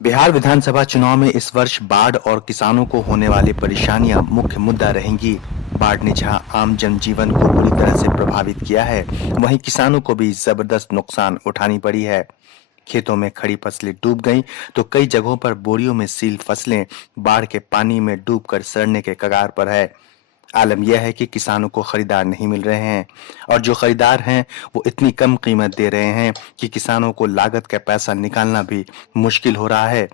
बिहार विधानसभा चुनाव में इस वर्ष बाढ़ और किसानों को होने वाली परेशानियां मुख्य मुद्दा रहेंगी। बाढ़ ने जहां आम जनजीवन को बुरी तरह से प्रभावित किया है, वहीं किसानों को भी जबरदस्त नुकसान उठानी पड़ी है। खेतों में खड़ी फसलें डूब गईं, तो कई जगहों पर बोरियों में सील फसलें बाढ़ के पानी में डूबकर सड़ने के कगार पर है। आलम यह है कि किसानों को खरीदार नहीं मिल रहे हैं और जो खरीदार हैं वो इतनी कम कीमत दे रहे हैं कि किसानों को लागत का पैसा निकालना भी मुश्किल हो रहा है।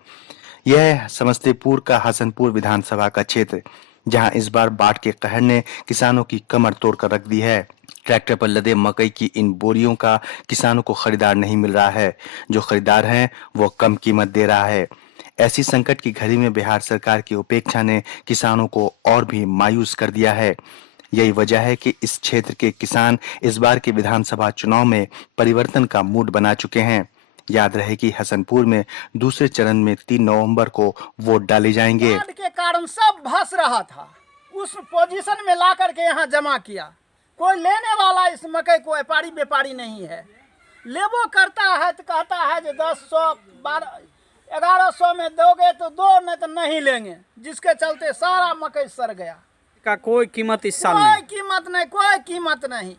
यह है समस्तीपुर का हसनपुर विधानसभा का क्षेत्र, जहां इस बार बाढ़ के कहर ने किसानों की कमर तोड़कर रख दी है। ट्रैक्टर पर लदे मकई की इन बोरियों का किसानों को खरीदार नहीं मिल रहा है। जो खरीदार है वो कम कीमत दे रहा है। ऐसी संकट की घड़ी में बिहार सरकार की उपेक्षा ने किसानों को और भी मायूस कर दिया है। यही वजह है कि इस क्षेत्र के किसान इस बार के विधानसभा चुनाव में परिवर्तन का मूड बना चुके हैं। याद रहे कि हसनपुर में दूसरे चरण में 3 नवंबर को वोट डाले जाएंगे। बाढ़ के कारण सब भस रहा था, उस पोजीशन में ला करके यहाँ जमा किया। कोई लेने वाला इस मकई को व्यापारी नहीं है। लेबो करता है तो कहता है जो 1000, 1100 में दोगे तो दो, नहीं तो नहीं लेंगे, जिसके चलते सारा मकई सड़ गया। का कोई कीमत इस साल कोई कीमत नहीं।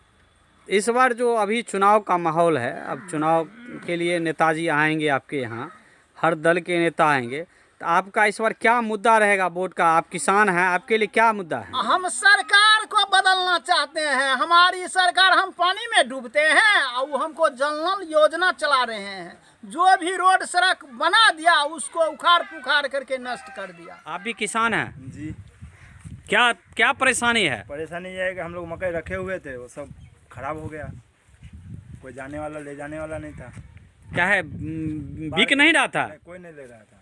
इस बार जो अभी चुनाव का माहौल है, अब चुनाव के लिए नेताजी आएंगे आपके यहाँ, हर दल के नेता आएंगे, तो आपका इस बार क्या मुद्दा रहेगा वोट का? आप किसान हैं, आपके लिए क्या मुद्दा है? हम सरकार को बदलना चाहते हैं। हमारी सरकार, हम पानी में डूबते हैं और हमको जल नल योजना चला रहे हैं। जो भी रोड सड़क बना दिया उसको उखाड़ पुखाड़ करके नष्ट कर दिया। आप भी किसान हैं जी। क्या क्या परेशानी है? परेशानी ये है कि हम लोग मकई रखे हुए थे, वो सब खराब हो गया। कोई जाने वाला ले जाने वाला नहीं था। क्या है, बिक नहीं रहा था? कोई नहीं ले रहा था।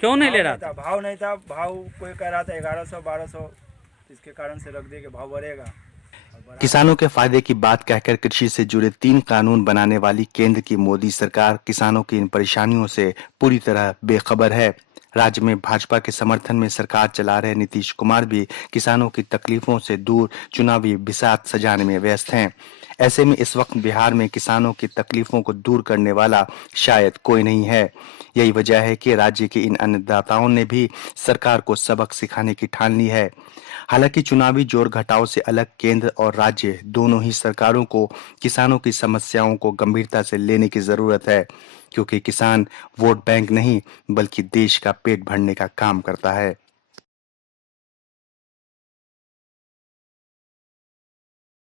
क्यों नहीं ले रहा था? भाव नहीं था। भाव कोई कह रहा था 1100 1200, इसके कारण से रख दिए कि भाव बढ़ेगा। किसानों के फायदे की बात कहकर कृषि से जुड़े 3 कानून बनाने वाली केंद्र की मोदी सरकार किसानों की इन परेशानियों से पूरी तरह बेखबर है। राज्य में भाजपा के समर्थन में सरकार चला रहे नीतीश कुमार भी किसानों की तकलीफों से दूर चुनावी बिसात सजाने में व्यस्त हैं। ऐसे में इस वक्त बिहार में किसानों की तकलीफों को दूर करने वाला शायद कोई नहीं है। यही वजह है कि राज्य के इन अन्नदाताओं ने भी सरकार को सबक सिखाने की ठान ली है। हालांकि चुनावी जोर घटाव से अलग केंद्र और राज्य दोनों ही सरकारों को किसानों की समस्याओं को गंभीरता से लेने की जरूरत है, क्योंकि किसान वोट बैंक नहीं बल्कि देश का पेट भरने का काम करता है।